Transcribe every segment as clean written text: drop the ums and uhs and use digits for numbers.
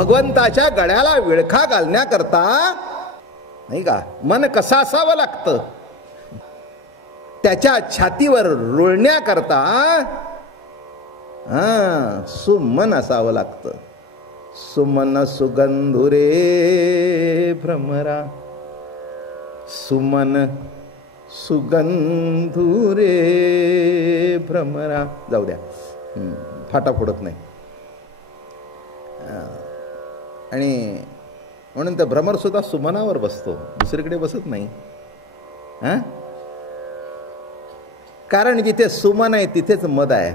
भगवंताच्या गळ्याला विळखा घालण्याकरता नाही का मन कसं असावं लागतं, त्याच्या छातीवर रुळण्याकरता सुमन असावं लागतं. सुमन सुगंधुरे भ्रमरा, सुमन सुगंधुरे भ्रमरा. जाऊ द्या, फाटा फोडत नाही. आणि म्हणून तर भ्रमर सुद्धा सुमनावर बसतो, दुसरीकडे बसत नाही. कारण जिथे सुमन आहे तिथेच मद आहे.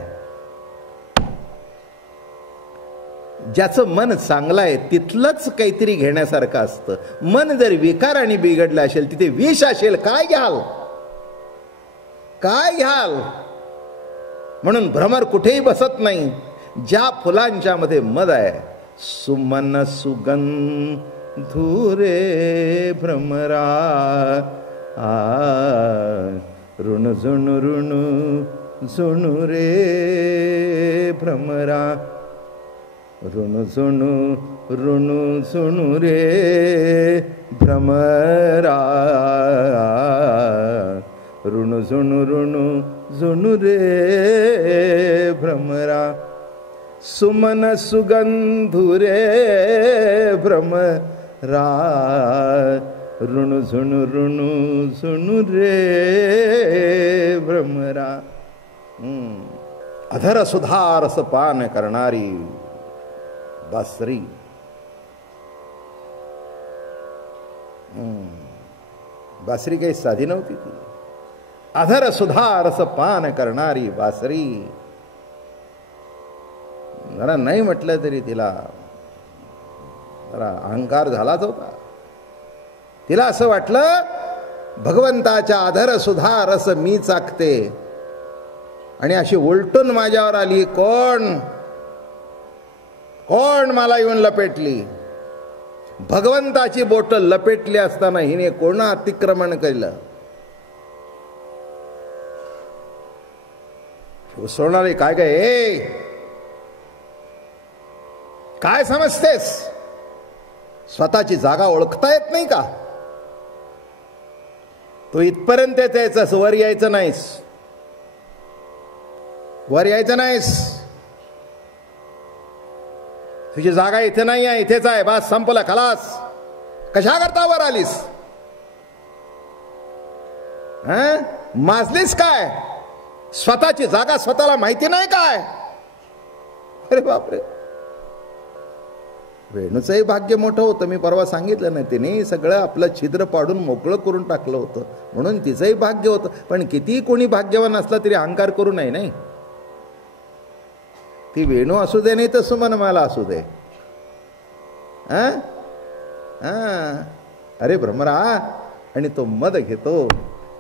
ज्याचं मन चांगलं आहे तिथलंच काहीतरी घेण्यासारखं असतं. मन जर विकाराने बिघडलं असेल, तिथे विष असेल, काय घ्याल, काय घ्याल. म्हणून भ्रमर कुठेही बसत नाही ज्या फुलांच्या मध्ये मद आहे. सुमन सुगंधुरे भ्रमरा, ऋण झुणू ऋणू झुणू रे भ्रमरा, ऋणू झुणू ऋणू झुणू रे भ्रमरा, ऋणू झुणू ऋणू झुणू रे भ्रमरा. सुमन सुगंधुरे भ्रमरा, ऋणू झुणू ऋणू झुणू रे भ्रमरा. अधर सुधा रस पान करणारी बासरी. बासरी काही साधी नव्हती ती. अधर सुधा रस पान करणारी बासरी. जरा नाही म्हटलं तरी तिला जरा अहंकार झालाच होता. तिला असं वाटलं भगवंताच्या अधर सुधा रस मी चाकते, आणि अशी उलटून माझ्यावर आली. कोण कोण मला येऊन लपेटली. भगवंताची बोट लपेटली असताना हिने कोण अतिक्रमण केलं. उसळणारे काय काय, काय समजतेस. स्वतःची जागा ओळखता येत नाही का. तो इथपर्यंत यायचंस, वर यायचं नाहीस, वर यायचं नाहीस. तुझी जागा इथे नाही आहे, इथेच आहे, बस संपला, खलास. कशा करता वर आलीस. माजलीस काय. स्वतःची जागा स्वतःला माहिती नाही काय. अरे बापरे. वेणूचंही भाग्य मोठं होतं. मी परवा सांगितलं ना, तिने सगळं आपलं छिद्र पाडून मोकळं करून टाकलं होतं, म्हणून तिचंही भाग्य होतं. पण कितीही कोणी भाग्यवान असला तरी अहंकार करू नये. नाही, ती वेणू असू दे, नाही तर सुमनमाला असू दे. अरे भ्रमरा. आणि तो मद घेतो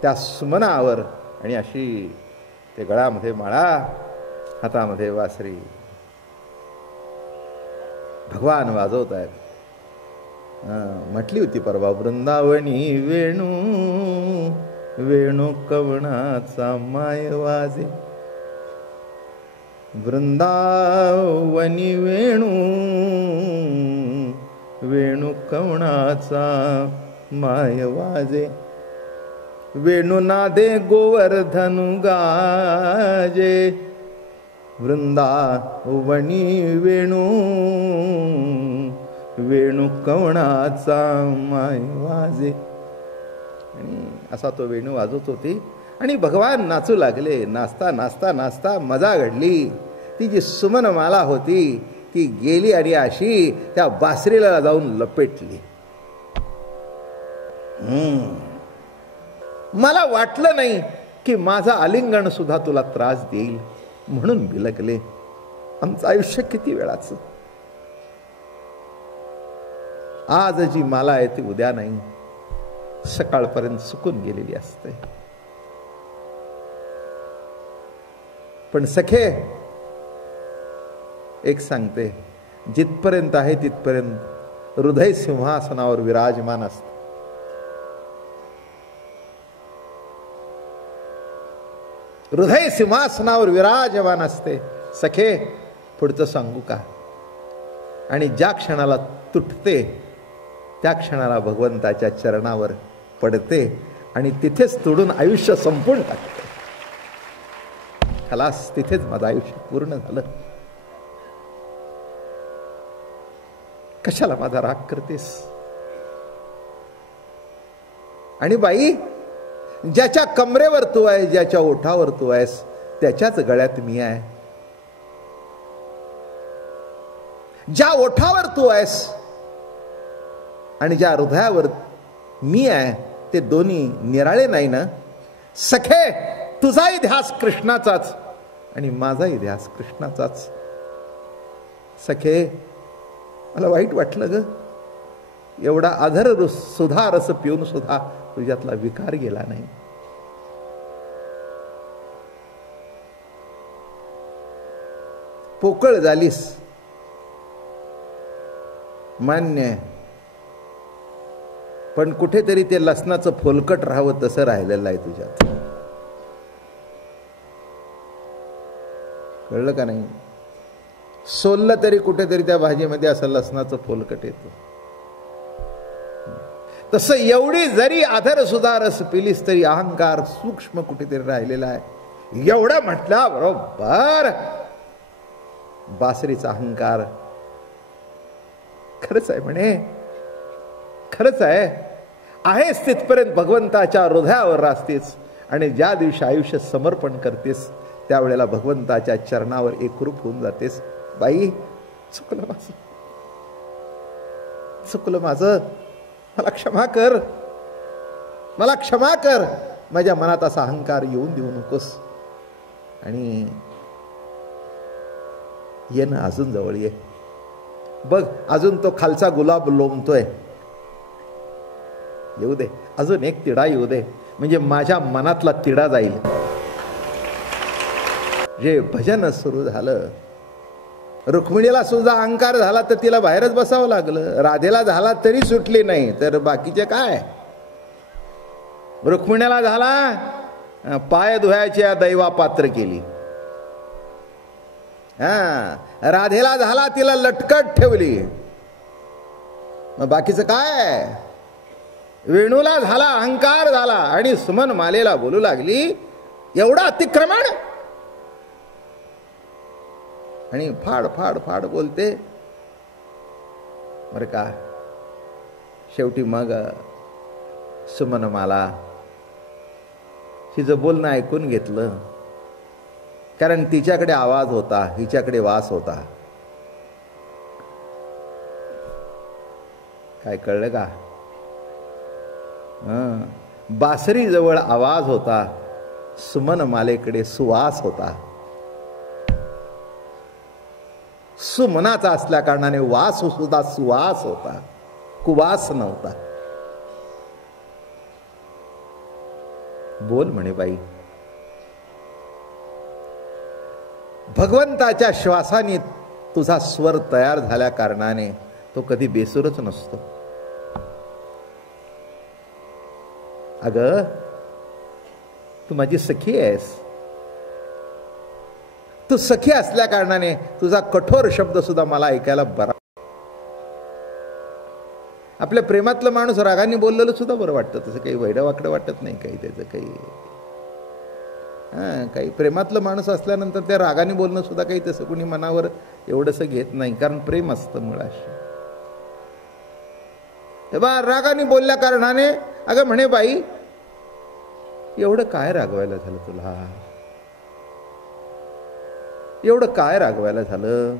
त्या सुमनावर, आणि अशी ते गळामध्ये माळा, हातामध्ये वासरी, भगवान वाजवत आहेत. म्हटली होती परवा, वृंदावनी वेणू वेणू कवणाचा माय वाजे. वृंदावनी वेणू वेणू कवणाचा माय वाजे. वेणू नादे गोवर्धनु गाजे. वृंदावनी वेणू वेणू कवणाचा माय वाजे. आणि असा तो वेणू वाजवत होती आणि भगवान नाचू लागले. नाचता नाचता नाचता मजा घडली. ती जी सुमनमाला होती ती गेली आणि अशी त्या बासरीला जाऊन लपेटली. मला वाटलं नाही की माझं आलिंगन सुद्धा तुला त्रास देईल, म्हणून बिलकले. आमचं आयुष्य किती वेळाचं. आज जी माला आहे ती उद्या नाही, सकाळपर्यंत सुकून गेलेली असते. पण सखे एक सांगते, जिथपर्यंत आहे तिथपर्यंत हृदय सिंहासनावर विराजमान असते. हृदय सिंहासनावर विराजमान असते. सखे पुढचं सांगू का. आणि ज्या क्षणाला तुटते त्या क्षणाला भगवंताच्या चरणावर पडते आणि तिथेच तुडून आयुष्य संपून टाकते. खलास, तिथेच माझं आयुष्य पूर्ण झालं. कशाला माझा राग करतेस? आणि बाई, ज्याच्या कमरेवर तू आहे, ज्याच्या ओठावर तू आहेस, त्याच्याच गळ्यात मी आहे. ज्या ओठावर तू आहेस आणि ज्या हृदयावर मी आहे, ते दोन्ही निराळे नाही ना? सखे, तुझाही ध्यास कृष्णाचाच आणि माझाही ध्यास कृष्णाचाच. सखे, मला वाईट वाटलं ग, एवढा अधर सुधा रस पिऊन सुद्धा तुझ्यातला विकार गेला नाही. पोकळ झालीस, मान्य आहे, पण कुठेतरी ते लसणाचं फोलकट राहावं तसं राहिलेलं आहे तुझ्यात. कळलं का नाही? सोललं तरी कुठेतरी त्या भाजीमध्ये असं लसणाचं फोलकट येतं. तसं एवढी जरी अधर सुधा रस पिलीस तरी अहंकार सूक्ष्म कुठेतरी राहिलेला आहे. एवढं म्हटलं बरोबर, बासरीचा अहंकार खरंच आहे म्हणे, खरंच आहेस तिथपर्यंत भगवंताच्या हृदयावर राहतेस. आणि ज्या दिवशी आयुष्य समर्पण करतेस त्यावेळेला भगवंताच्या चरणावर एकरूप होऊन जातेस. बाई, चुकलं माझं, चुकलं माझं, मला क्षमा कर, मला क्षमा कर. माझ्या मनात असा अहंकार येऊन देऊ नकोस. आणि ये ना, अजून जवळ ये. बघ, अजून तो खालचा गुलाब लोंबतोय. येऊ दे, अजून एक तिढा येऊ दे, म्हणजे माझ्या मनातला तिढा जाईल. जे भजन सुरू झालं, रुक्मिणीला सुद्धा अहंकार झाला तर तिला बाहेरच बसावं लागलं. राधेला झाला तरी सुटली नाही, तर बाकीचे काय? रुक्मिणीला झाला, पाय धुवायच्या दैवा पात्र केली. राधेला झाला, तिला लटकट ठेवली. मग बाकीचं काय? वेणूला झाला, अहंकार झाला आणि सुमन मालेला बोलू लागली, एवढा अतिक्रमण? आणि फाड फाड फाड बोलते. बरं का, शेवटी मग सुमन माला तिचं बोलणं ऐकून घेतलं, कारण तिच्याकडे आवाज होता, हिच्याकडे वास होता. काय कळलं का? बासरी जवळ आवाज होता, सुमन मालेकडे सुवास होता. सुमनाचा असल्या कारणाने वास सुद्धा सुवास होता, कुवास नव्हता. बोल म्हणे बाई. भगवंताच्या श्वासाने तुझा स्वर तयार झाल्या कारणाने तो कधी बेसूरच नसतो. अगं, तू माझी सखी आहेस. तू सखी असल्या कारणाने तुझा कठोर शब्द सुद्धा मला ऐकायला बरा. आपल्या प्रेमातलं माणूस रागाने बोललेलं सुद्धा बरं वाटतं. तसं काही वैडं वाकडं वाटत नाही काही त्याचं काही. काही प्रेमातलं माणूस असल्यानंतर त्या रागाने बोलणं सुद्धा काही तसं कुणी मनावर एवढंसं घेत नाही, कारण प्रेम असतं मुळाशी. तेव्हा रागाने बोलल्या कारणाने अगं म्हणे बाई, एवढं काय रागवायला झालं तुला? एवढं काय रागवायला झालं?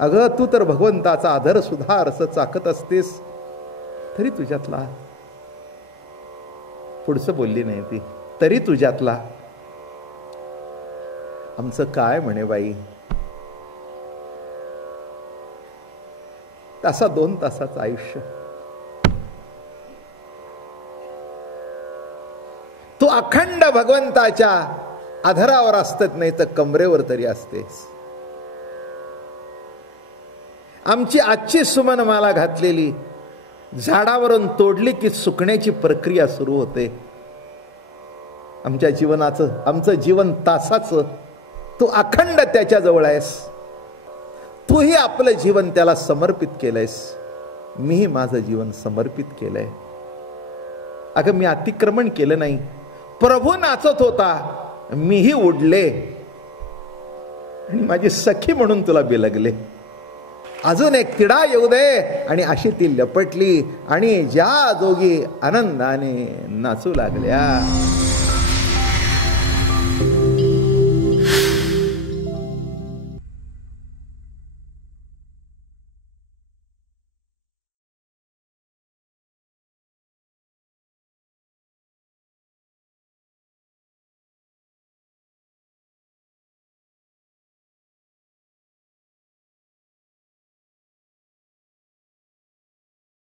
अगं, तू तर भगवंताचा आदर सुद्धा रस चाकत असतेस, तरी तुझ्यातला. पुढचं बोलली नाही ती. तरी तुझ्यातला. आमचं काय म्हणे बाई? तासा 2 तासाचं आयुष्य. तू अखंड भगवंताच्या आधारावर असतच, नाही तर कमरेवर तरी असतेस. आमची आजची सुमन माला घातलेली झाडावरून तोडली की सुकण्याची प्रक्रिया सुरू होते. आमच्या जीवनाचं, आमचं जीवन तासाचं तू अखंड त्याच्याजवळ आहेस. तू तूही आपलं जीवन त्याला समर्पित केलंयस, मीही माझं जीवन समर्पित केलंय. अगं मी अतिक्रमण केलं नाही, प्रभू नाचत होता, मीही उडले आणि माझी सखी म्हणून तुला बिलगले. अजून एक तिढा येऊ दे. आणि अशी ती लपटली आणि ज्या दोघी आनंदाने नाचू लागल्या.